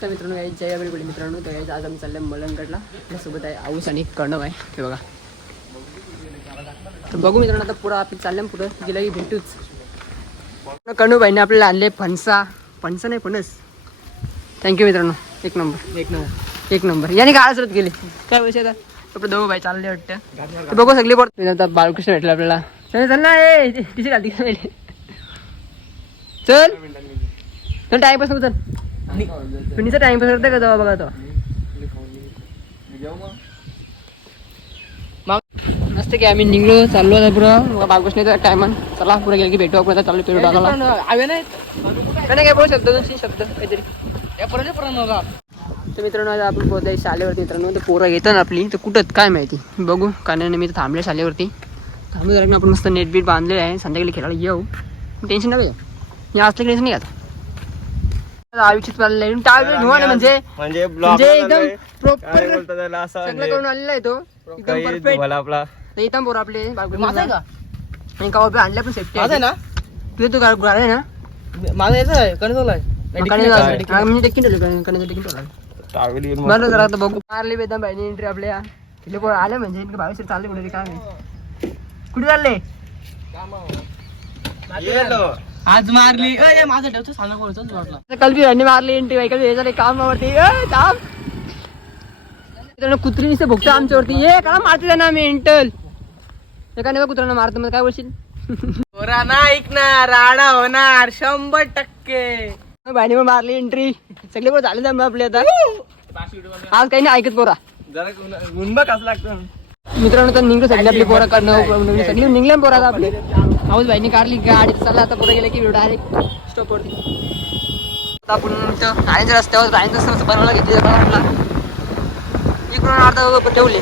नमस्कार मित्रांनो, जय अवेलेबल मित्रांनो. तर आज आम्ही चालले मलंगडला. आपल्यासोबत आहे आऊस आणि कणव आहे. हे बघा, तर बघू मित्रांनो आता पुढं आपली चालल्या पुढं गेलं की भेटूच. कणू भाईने आपल्याला आणले फणसा नाही फणस. थँक्यू मित्रांनो, एक नंबर याने काय सुरत गेले काय पैसे आता आपलं दोघं भाई चालले वाटतं. तर बघू सगळे पडत. बालकृष्ण भेटला आपल्याला. चल ना, तिची घालती चल टाइमपास नको. चल पिणीचा टाइमपास करते का? बघा तो मस्त की आम्ही निघलो चाललो आता पुढं बालकृष्णाचा टायमान. चला पुढे गेलं की भेटू आपण. आता चाललो पेरू टाकायला. काय बोलू शकतो शब्द काहीतरी. तर मित्रांनो आज आपण पोहोचलो शाळेवरती. मित्रांनो तर पोरं येतात आपली तर कुठं काय माहिती बघू. कारण मी तर थांबले शाळेवरती. थांबलं जरा आपण मस्त नेट बीट बांधलेलं आहे. संध्याकाळी खेळायला येऊ. टेन्शन नाही या असलं टेन्शन नाही आता. आयुष्यात चाललंय म्हणजे एकदम प्रॉपर सगळं करून आलेला आहे तो. एकदम परफेक्ट एकदम पोरं आपले आणि का आणल्या पण सेफ्टी आहे ना. तुझे तू गाडी आहे ना माझा यायचं आहे बरं जरा आता बघू. मारली बेदम बाईने एंट्री आपल्या तिथे पोरं आले म्हणजे भावेश्वर चालले कुठे काय नाही. कुठे चालले आज मारली माझा ठेवतो सांगा कल्पी यांनी मारली एंट्री बाई. हे झाले कामावरती कुत्री नुसते भोगतो आमच्यावरती. हे का मारते त्यांना मेंटल एका नाही कुत्र्यांना मारतो. मग काय बोलशील? ऐकणार राडा होणार 100%. बाईने पण मारली एंट्री. सगळे पोरं झाले मग आपले आता. आज काही नाही ऐकत पोरा लागतं. मित्रांनो तर निघलो सगळे आपली पोरं करणं सगळी निघले पोरा आपले. आऊस भाईने काढली गाडी. चालला आता पुढे गेले की डायरेक्ट स्टॉपवरती. आपण राणीच्या रस्त्यावर राणीचा रस्ता बनवला घेतली. इकडून अर्धा ठेवले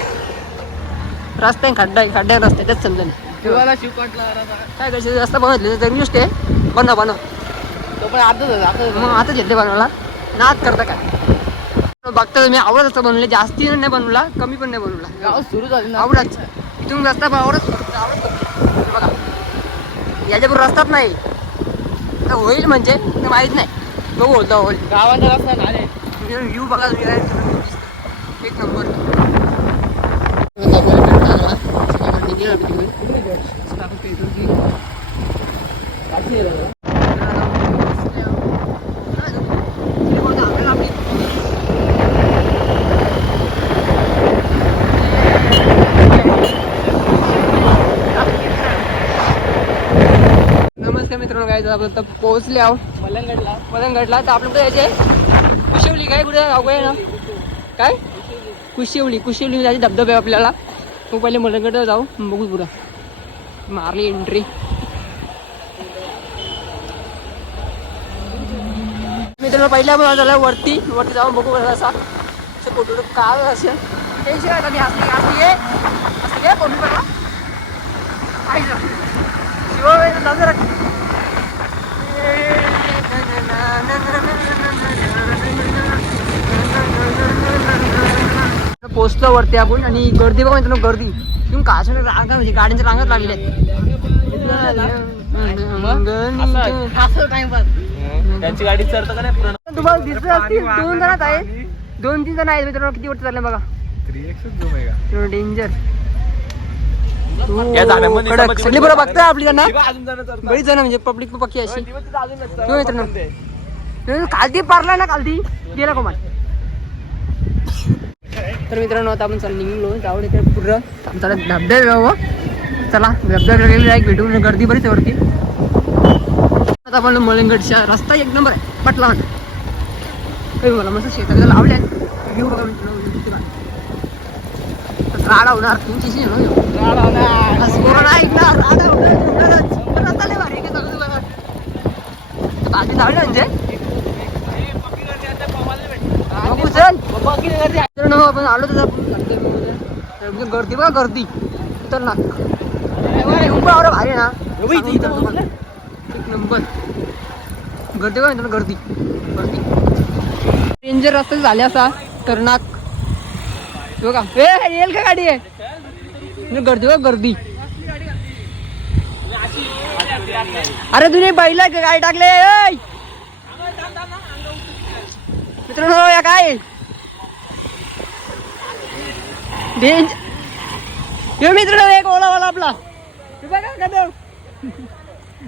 रस्ता खड्डा रस्ता त्याच समजा काय करायचं. रस्ता बनवले तर नुसते बनव मग आता घेतले बनवला नाच करता काय बघता तुम्ही. आवडत रस्ता बनवले जास्ती नाही बनवला कमी पण नाही बनवला. सुरू झाली आवडच इथून रस्ता आवडत बघा. याच्यापूर्वी रस्ताच नाही होईल म्हणजे माहीत नाही. बघू होता होईल गावाचा रस्ता व्ह्यू बघा तुम्ही एक नंबर. नमस्कार मित्रांनो, काय आपण पोहोचले आहो मलंगडला. तर आपलं कुठे यायचे कुशिवली काय कुठे आहे ना काय कुशिवली जायचे धबधबे आपल्याला. मग पहिले मलंगडला जाऊ बघू पुढं. मारली एंट्री. मित्रांनो पहिल्या आपण झाला वरती जाऊन बघू असा फोटो काय असेल टेन्शन आहे कधी असली ये फोटो बघा पोचतो वरती आपण. आणि गर्दी बघा मित्रांनो गर्दी तुम्ही काच रांगा म्हणजे गाड्यांच्या रांगाच लागल्या त्यांची गाडी चढतं का नाही. तुम्हाला दिसत असतील 2 जण आहे 2-3 जण आहेत मित्रांनो. किती वाटत चाललं बघा डेंजर. सगळी बरं बघताय आपली त्यांना बरीच जण म्हणजे पब्लिक पक्की अशी मित्रांनो. कालती पारला ना कालती गेला कमान. तर मित्रांनो आता आपण निघलो जाऊ इकडे पुढं आमचा धबधबा. चला धबधब्याला एक भेटू. गर्दी बरीच आहे वरती. आता आपण मलंगडच्या रस्ता एक नंबर आहे पटला काही मला मस्त शेतात लावल्या व्ह्यू बघा मित्रांनो. राडा होणार तुमची बाजू लावले म्हणजे आपण आलो तर गर्दी बघा गर्दी तर ना उभा भारी ना एक नंबर. गर्दी बघा मित्रांनो गर्दी डेंजर रस्ता झाले असा टर्नाक बघा. येईल का गाडी आहे गर्दी बघा गर्दी. अरे तुझे बैला गाडी टाकले मित्रांनो या काय डेंज यो मित्रांनो एक ओला आपला हे बघा कदम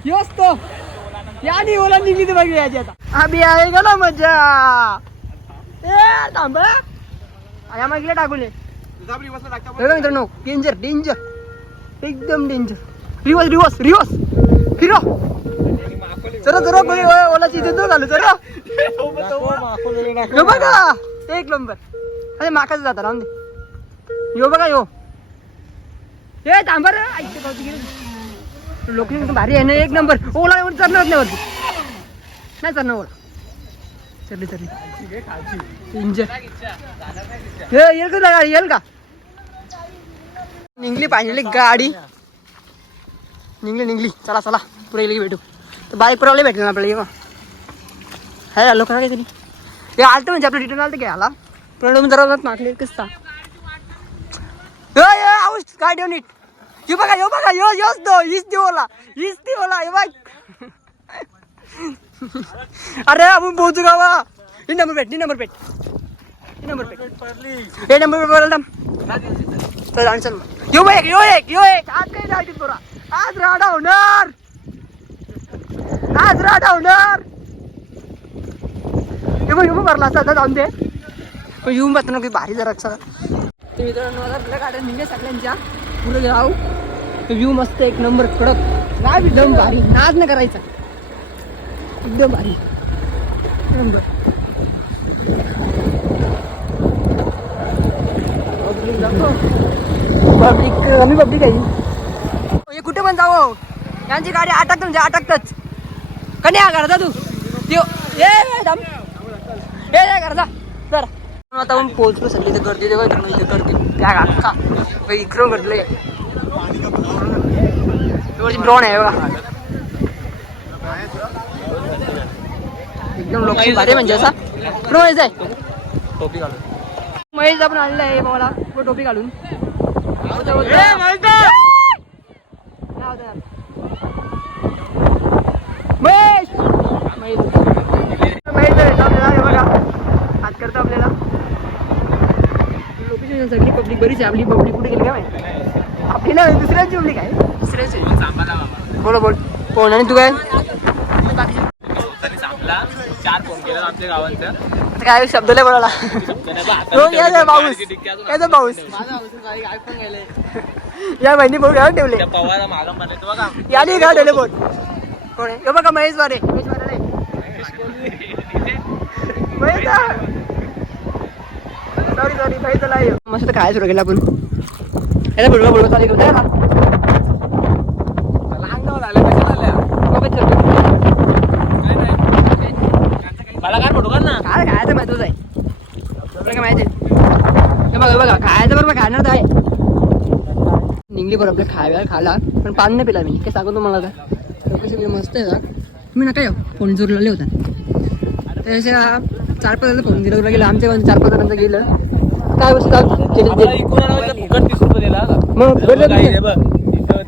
योच तो यानी ओला निघली तर बघ याची आता अभी आहे का ना मजा ए थांब या मागीला टाकून मित्रांनो डेंजर डेंजर एकदम डेंजर रिवर्स रिवर्स रिवर्स फिरो चला जरा ओला चिथे तो घालू चला यो बघा एक नंबर अरे माकाच जाता राहून दे यो बघा यो ए थांबर लोकेशन भारी आहे ना एक नंबर ओला एवढं चढणार नाही वरती नाही चढणार ओला चढली इंजन येईल का गाडी येईल का निघली पाहिजे गाडी निघली चला चला पुढे गेली भेटू तर बाईक पुरवले भेटले ना आपल्याला हे आलो करा काही हे आलतं म्हणजे आपलं रिटर्न आलं तर काय आला पण जरा मागले कसता गाडी नीट यो बघा योच दो हीच ती ओला हे बघ अरे आपण पोहोचू गावा हे नंबर पेट हे नंबर बोला चल चल यो एक आज काही जायची पोरा आज राडा होणार येऊ भरला असता जाऊन दे पण येऊन बघतो ना काही भारी जरा ते मित्रांनो आता आपल्या गाड्या निघे सगळ्यांच्या पुढे जाऊ व्ह्यू मस्त एक नंबर कडक काय एकदम भारी नाच नाही करायचा एकदम भारी नंबर पब्लिक आहे हे कुठे पण जाऊ यांची गाडी अटकत म्हणजे अटकतच कधी हा करता तू ये करता जरा आता आपण पोहोचलो सगळी तर गर्दी तेव्हा इथे गर्दी त्या गाडा इकडून घडलंय ड्रोन आहे बघा एकदम लोकेशन भारी म्हणजे असा महेश आहे टोपी घालून महेश आपण आलेला आहे बाबाला टोपी घालून महेश बघा हात करतो आपल्याला लोकेशन सगळी पब्लिक बरीच आहे आपली पब्लिक कुठे गेली काय आपली ना दुसऱ्याची पब्लिक आहे दुसऱ्याची बोल फोन आणि तू काय चार फोन केला आमच्या गावांच्या काय शब्द नाही बोलायला पाऊस या बहिणी बोल काय ठेवले पवाला मागं म्हणायचं बघा याने काय ठेवले बोल कोण आहे बघा महेश वारे सॉरी भाई चला मस्त काय सुरू केलं आपण याला बोलवा चालू करतो ना मला काय फोटो काढ ना काय खायचं महत्वाचं आहे आपल्याला काय माहिती बघा खायचं बरोबर खाणार तर आहे निघली बरोबर आपल्या खायला खाला पण पाणी नाही पिला मी काय सांगतो तुम्हाला का कसे मस्त आहे का तुम्ही नका येऊ फोन जोर लावले होता त्याच्या 4-5 फोन दिला गेलं आमच्या 4-5 जणांचं गेलं काय फुकट 30 रुपये दिला मग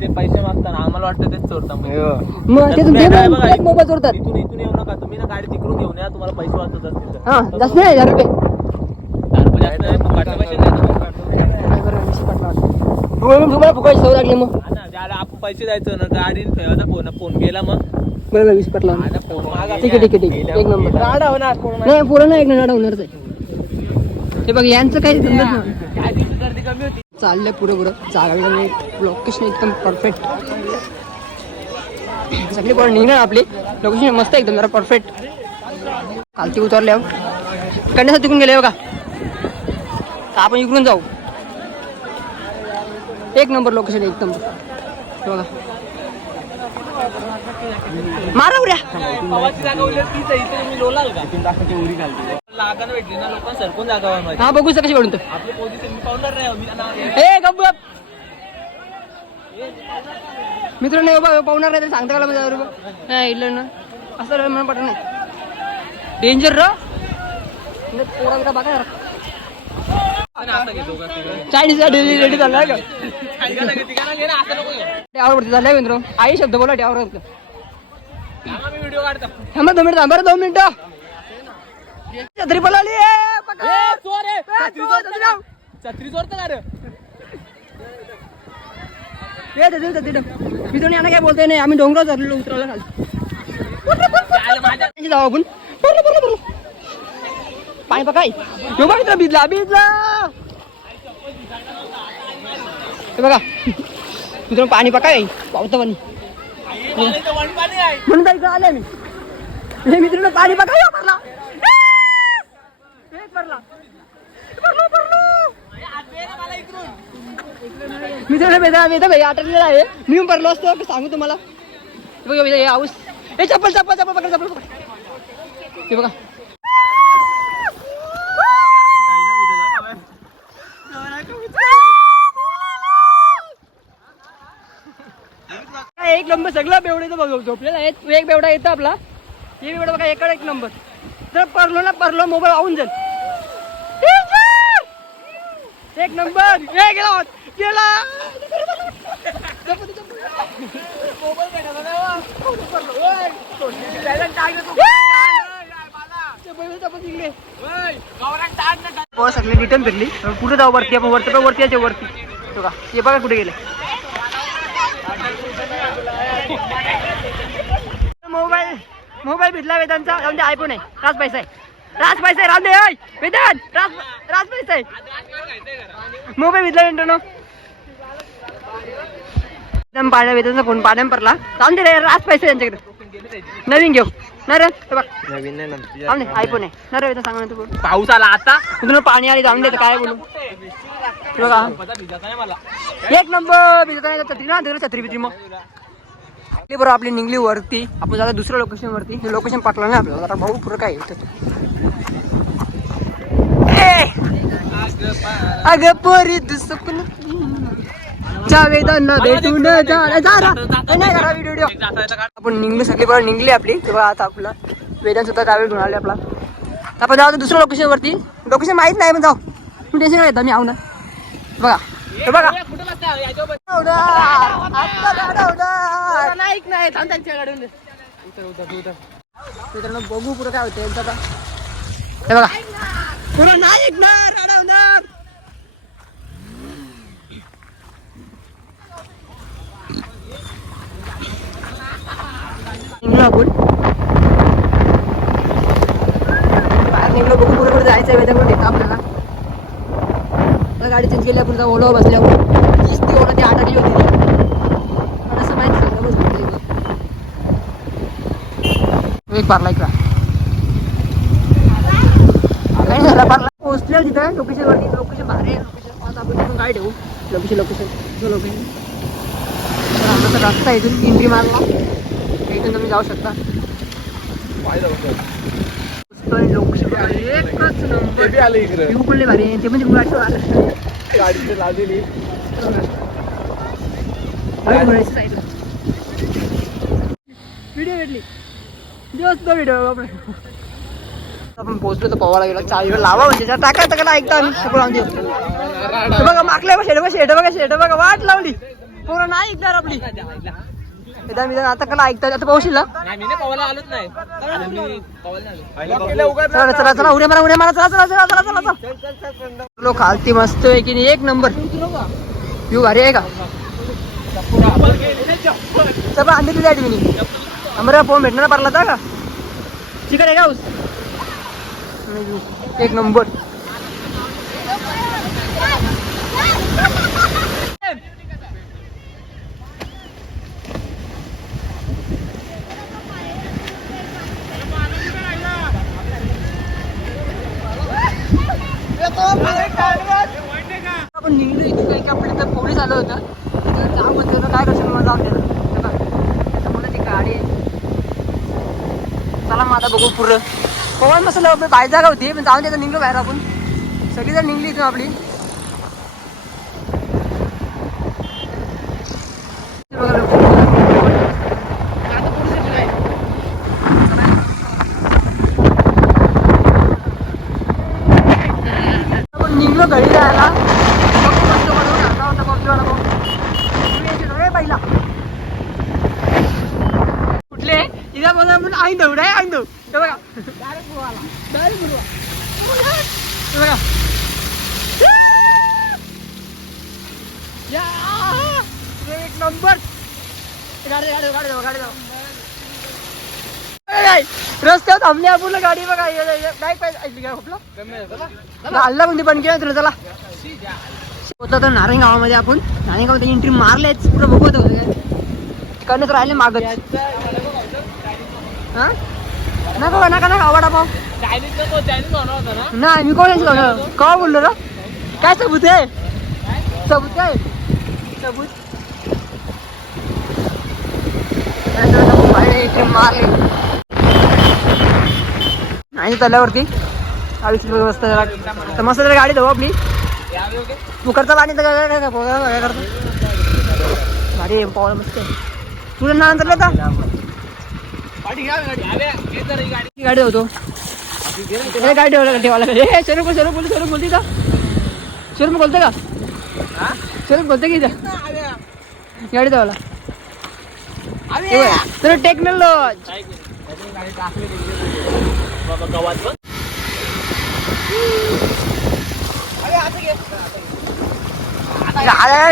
ते पैसे मागताना आम्हाला वाटतं तेच चोरता मग ते मोबाईल चोरतात इथून येऊ नका तुम्ही ना गाडी तिकडून घेऊन या तुम्हाला पैसे वाचत असतील हा जास्त नाही 1000 रुपये तुम्हाला फुकायची सवय लागली मग ज्याला आपण पैसे द्यायचं ना गाडी फोन गेला मग बरोबर 20 पटला ठीक आहे एक नंबर राडा होणार नाही पुरा नाही एक राडा होणारच आहे ते बघ यांचं काही समजत नाही गर्दी कमी होती चाललंय पुढं जागा लोकेशन एकदम परफेक्ट सगळी पोरं निघणार आपली लोकेशन मस्त एकदम जरा परफेक्ट खालती उतरले कन्यासाठी तिकडून गेले बघा आपण इकडून जाऊ एक नंबर लोकेशन एकदम बघा मारा उड्या हा बघू कशी काढून मित्रांनो पाहुणार नाही तरी सांगता का नाही इल्ल ना असं म्हणून पटत नाही डेंजर र पोरा बघा चायनीज रेडी झाला का त्यावरती झालंय मित्र आई शब्द बोला त्यावर व्हिडिओ काढता थांबा 2 मिनिट बरं 2 मिनिटं छत्री पळवली चोर आहे. छत्री चोरतं का रे? मित्रांनो यांना काय बोलताय नाही, आम्ही डोंगरावर चढलेलो उतरवलं खाली जाऊ आपण. पाणी पकाय तो बघ मित्र, भिजला हे बघा मित्रांनो, पाणी पकाय पावतं पाणी म्हणून तर इकडे आले मी. हे मित्रांनो पाणी पकाय भरला मित्रांनो वेदा भाई आटलेला आहे. मी भरलो असतो सांगू तुम्हाला. बघा हे हाऊस, हे चप्पल पकड. हे बघा एक नंबर सगळं बेवड्याचं बघ झोपलेला आहे. एक बेवडा येतो आपला, हे बेवडा बघा एकडे एक नंबर. जर परलो मोबाईल वाहून जाईल. एक नंबर गेला सगळे रिटर्न फिरली. कुठे जाऊ वरती आपण, वरती याच्या वरती बघा. हे बघा कुठे गेले. मोबाईल भेटला वेदांचा, म्हणजे आयफोन आहे. राज पैसा आहे राम दे वेदांत. राज पैसा आहे. मोबाईल भेटला इंटरनो एकदम पाण्या वेदांचा फोन पाण्यात पडला. राम दे रे, राज पैसा त्यांच्याकडे. नवीन घेऊ ना रे, बघ नवीन नाही आयफोन आहे ना रे वेदा. सांग ना तू. पाऊस आला आता, तुला पाणी आली जाऊन देत काय बोलू. बघा एक नंबर भिजत आहे. छत्री ना छत्री बित्री मग बरोबर आपली निघली वरती. आपण जाता दुसऱ्या लोकेशन वरती. लोकेशन पाठवलं नाही आपल्याला. आता भाऊ पुरं काय होतं. अगं पोरी दुसकून वेदांना भेटून व्हिडिओ. आपण निघली सगळी बरोबर निघली आपली. तेव्हा आता आपला वेदांत सुद्धा गावी घेऊन आले आपला. आपण जाऊ दुसऱ्या लोकेशन वरती. लोकेशन माहित नाही पण जाऊ. टेन्शन येतं मी आऊ ना. बघा बघा मित्रांनो बघू पुढं काय होतं यांचं आता. हे बघा पुढं नाही ऐकणार अडवणार. आपण बाहेर निघलो. बघू पुढे पुढे जायचं आहे वेदाकडे आपल्याला. गाडी चेंज केल्या पुढे ओलावर बसल्यावर ती ओला ती अडकली होती. असं माहिती एक पारला इकडा काय झाला पारला. पोहोचल्या तिथं लोकेशन वरती. लोकेशन भारी आहे. लोकेशन आता आपण तिथून काय ठेवू. लोकेशन आमचा रस्ता इथून इंट्री मारला. इथून तुम्ही जाऊ शकता. लोकेशन एकच नंबर. उकडले भारी ते म्हणजे गाडीची लावलेली व्हिडिओ भेटली दिवस तो व्हिडिओ आपण पोहोचलो तर पवायला गेला. चावीवर लावा म्हणजे टाका ऐकता आम्ही. बघा मागल्या शेड बघा वाट लावली. पोरं नाही ऐकणार आपली. आता कला ऐकतात. आता पाहशील ना. चला उड्या मारा चला. लोक खालती मस्त आहे की नाही. एक नंबर व्यू भारी आहे का. चला अंडी दिली आहे मी. आम्हाला फोन भेटणार पडला होता का. चिकन आहे का एक नंबर. आपण निघलो इथे काही आपल्या तर पोलीस आलं होतं. जाऊ म्हणतो काय करशील मला आपल्याला. मुलाची गाडी आहे. चला मग आता बघू पुरं. पवन बसला बाहेर जागा होती पण जाऊन त्याचं निघलो बाहेर. आपण सगळी जण निघली इथून आपली. आपण निघलो घरी जायला. पहिला कुठले इथं बघा आपण आई दौड आहे. हे बघा डायरेक्ट बुडवा. हे बघा या, एक नंबर. गाडी जाऊ. रस्त्यावर थांबली आपण गाडी बघा. बाईक पाहिजे आपलं हल्ला कोणती पण केलं तुला. चला होता तर नारायण गावामध्ये आपण नारायण गावात एंट्री मारलेच पुढे बघत होतो तिकडनंच राहिले मागच. हा नका नका वडापाव नाही. मी कोण का बोललो ना. काय सबूत आहे सबूत काय सबूत मारले आणि तल्यावरती 40 रुपये बसतं. मस्त तर गाडी धावू आपली. कुकरचं पाणी तर काय करतो गाडी पावलं मस्त. तुझं नाव चाललं आता गाडी होतो गाडी ठेवायला शरूप बोलते का शरूप बोलते का शरूप बोलते की गाडी ठेवायला तर टेक्नॉलॉजी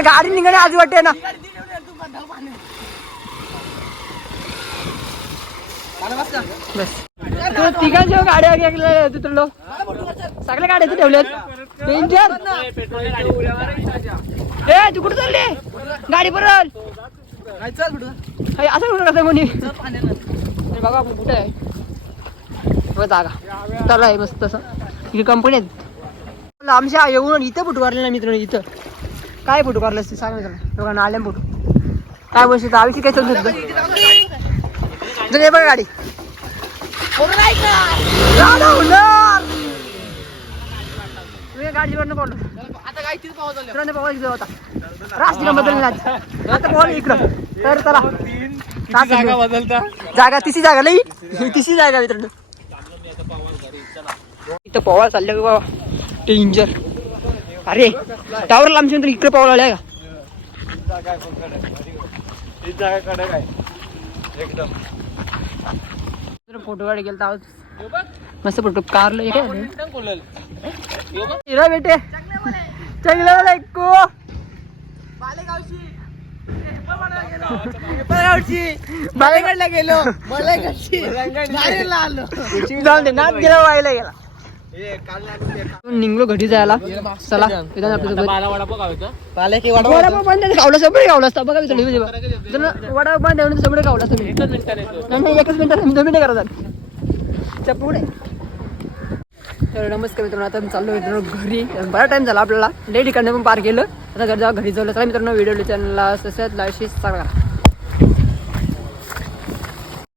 गाडी निघणे आज वाटते ना. बस तिघांच्या गाड्या तुटलो सगळ्या गाड्या ठेवल्यात. डेंजर ए तू कुठं चालले गाडी परत असं कुठं कसं कोणी बघा आपण कुठे आहे बघा जागा चालू आहे मस्त तसं. इथे कंपनी आहेत आमच्या येऊन इथं फोटो काढले ना मित्रांनो. इथं काय फोटो काढले असते सांग मित्रांनो. बघा नाल्या फोटो काय बसतो आयुष्य काय चालू होतं बघा गाडी गाडीवर पडलो आता काय पाऊस होता रास्ता बदलला आता पाऊस इकडं तर चला जागा बदलता जागा तिसरी जागा नाही तिसरी जागा मित्रांनो. इथं पवार चाललं का बाबा डेंजर. अरे टावर लांबशी नंतर इकडे पाऊल आल्या का एकदम फोटो काढ गेला मस्त फोटो कारलं काय बेटे चांगलं को बालेगडला गेलो जाऊन दे नाच गेला व्हायला गेला निघलो घरी जायला. चला वडापाव बंद गावला सगळे गावला असता बघा वडापाव बंद सगळे गावला तुम्ही एकच मिनिटात 2 मिनिटं करतात पुढे. तर नमस्कार मित्रांनो आता मी चाललो मित्रांनो घरी. बरा टाइम झाला आपल्याला लेट इकडनं पण पार केलं आता घरी जाऊ. चला मित्रांनो व्हिडिओ चॅनलला सबस्क्राईब लाईक शेअर करा.